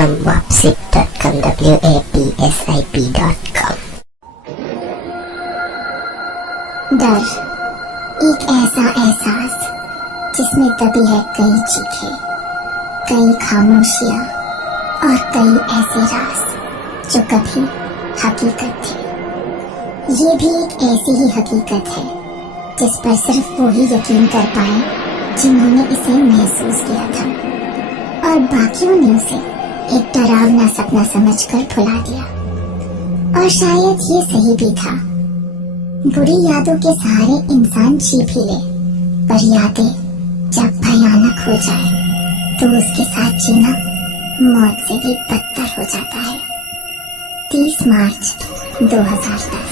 from wapsip.com, wapsip.com। डर एक ऐसा एहसास जिसमें दबी है कई चीखें, कई खामोशियां और कई ऐसे राज जो कभी हकीकत थे। ये भी एक ऐसी ही हकीकत है जिस पर सिर्फ वो ही यकीन कर पाए जिन्होंने इसे महसूस किया था, और बाकियों ने उसे एक डरावना सपना समझकर भुला दिया। और शायद ये सही भी था। बुरी यादों के सहारे इंसान जी भी ले, पर यादें जब भयानक हो जाए तो उसके साथ जीना मौत से भी बदतर हो जाता है। 30 मार्च 2010।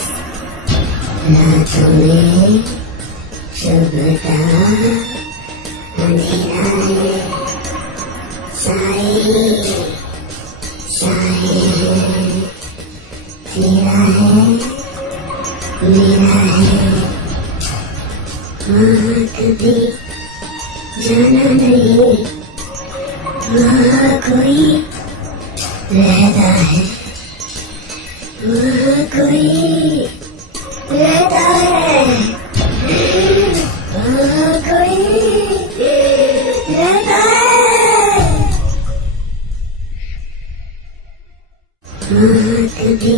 ना तुम्हें शुभता अंधेरा है, साए साए तेरा है मेरा है। वहाँ कभी जाना नहीं, वहाँ कोई रहता है, वहाँ कोई रहता है, वहाँ कोई रहता है। वहाँ कभी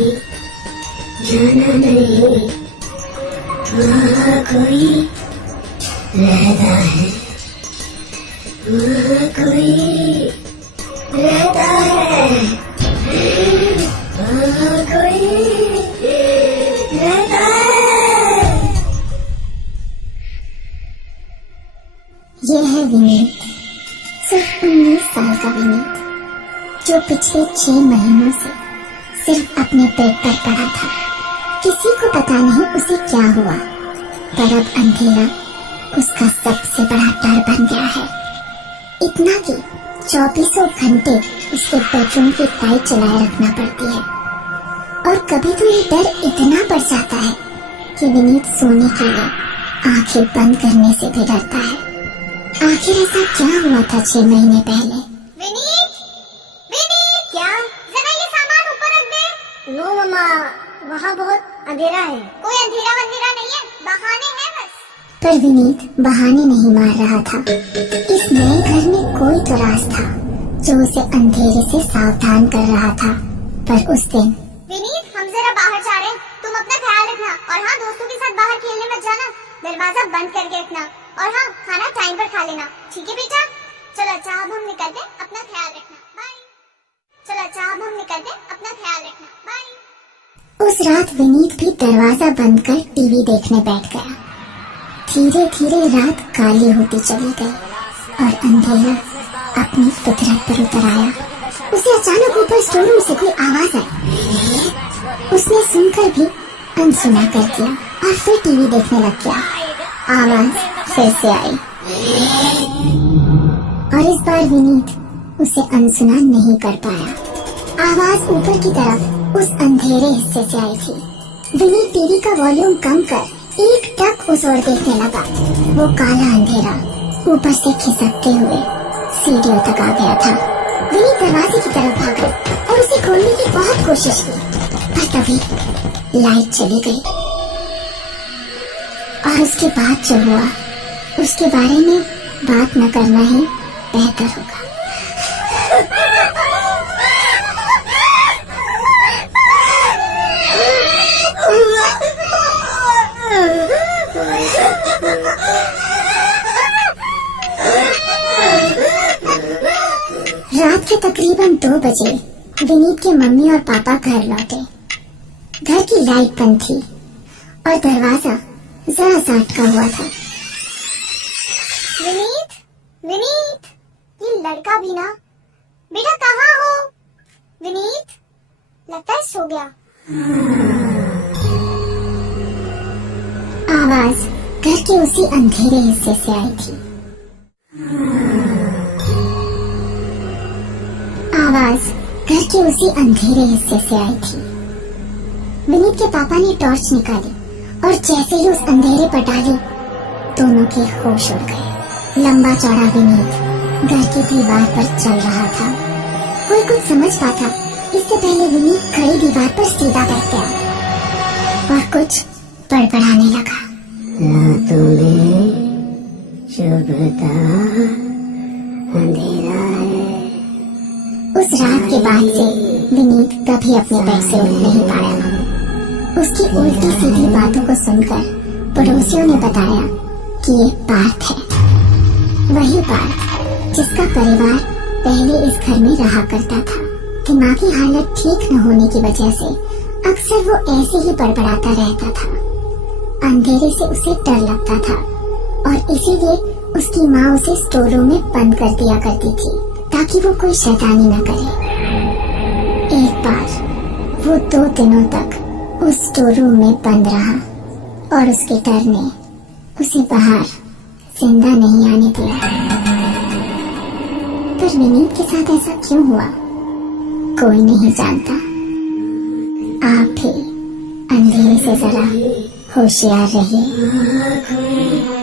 जाना नहीं, वहाँ कोई रहता है, वहाँ कोई रहता है, वहाँ कोई रहता है। ये है विनीत, सिर्फ 19 साल का विनीत, जो पिछले 6 महीनों से सिर्फ अपने पेट पर पड़ा था। किसी को पता नहीं उसे क्या हुआ, पर अब अंधेरा उसका सबसे बड़ा डर बन गया है। इतना कि 24 घंटे उसके बेडरूम की लाइट जलाए रखना पड़ती है। और कभी तो ये डर इतना बढ़ जाता है कि विनीत सोने के लिए आंखें बंद करने से भी डरता है। आखिर ऐसा क्या हुआ था 6 महीने पहले? विनीत, विनीत, क्या? जरा ये सामान ऊपर रख दे। नो मम्मा, वहाँ बहुत अंधेरा है। कोई अंधेरा नहीं है, बहाने हैं बस। पर विनीत बहाने नहीं मार रहा था। इस नए घर में कोई तो राज था जो उसे अंधेरे से सावधान कर रहा था। पर उस दिन विनीत, हम जरा बाहर जा रहे हैं, तुम अपना ख्याल रखना। और हाँ, दोस्तों के साथ बाहर खेलने मत जाना, दरवाजा बंद करके रखना। और हाँ, खाना टाइम पर खा लेना, ठीक है बेटा? चलो अच्छा, अब हम निकलते, अपना ख्याल रखना, बाय। चलो अच्छा, अब हम निकलते, अपना ख्याल रखना, बाय। उस रात विनीत भी दरवाजा बंद कर टीवी देखने बैठ गया। धीरे धीरे रात काली होती चली गई और अंधेरा अपनी फितरत पर उतर आया। उसे अचानक ऊपर स्टोर रूम से कोई आवाज आई। उसने सुनकर भी अनसुना कर दिया और फिर टीवी देखने लग गया। आवाज फिर से आई और इस बार विनीत उसे अनसुना नहीं कर पाया। आवाज ऊपर की तरफ उस अंधेरे हिस्से से आई थी। विनीत टीवी का वॉल्यूम कम कर एक टक उस ओर देखने लगा। वो काला अंधेरा ऊपर से खिसकते हुए सीढ़ियों तक आ गया था। विनीत दरवाजे की तरफ भागा और उसे खोलने की बहुत कोशिश की, पर तभी लाइट चली गई। और उसके बाद जो हुआ उसके बारे में बात न करना ही बेहतर होगा। रात के तकरीबन 2 बजे विनीत के मम्मी और पापा घर लौटे। घर की लाइट बंद थी और दरवाजा जरा सा अटका हुआ था। विनीत, विनीत, ये लड़का भी ना। बेटा कहाँ हो? विनीत, लगता है सो गया। आवाज घर के उसी अंधेरे हिस्से से आई थी। आवाज घर के उसी अंधेरे हिस्से से आई थी। विनीत के पापा ने टॉर्च निकाली और जैसे ही उस अंधेरे पर डाली, दोनों के होश उड़ गए। लंबा चौड़ा विनीत घर की दीवार पर चल रहा था। कोई कुछ समझ पाता इससे पहले विनीत खड़ी दीवार पर सीधा बैठ गया और कुछ बड़बड़ाने लगा। रातों में शुभता अंधेरा है। उस रात के बाद से विनीत कभी अपने बेड से उठ नहीं पाया। उसकी उल्टी सीधी बातों को सुनकर पड़ोसियों ने बताया कि ये पार्थ है, वही पार्थ जिसका परिवार पहले इस घर में रहा करता था। दिमागी हालत ठीक न होने की वजह से अक्सर वो ऐसे ही बड़बड़ाता रहता था। अंधेरे से उसे डर लगता था और इसीलिए उसकी माँ उसे स्टोर रूम में बंद कर दिया करती थी ताकि वो कोई शैतानी न करे। एक बार वो 2 दिनों तक उस स्टोर रूम में बंद रहा और उसके डर ने उसे बाहर जिंदा नहीं आने दिया। पर विनीत के साथ ऐसा क्यों हुआ, कोई नहीं जानता। आप भी अंधेरे से जरा होशियार रहिए।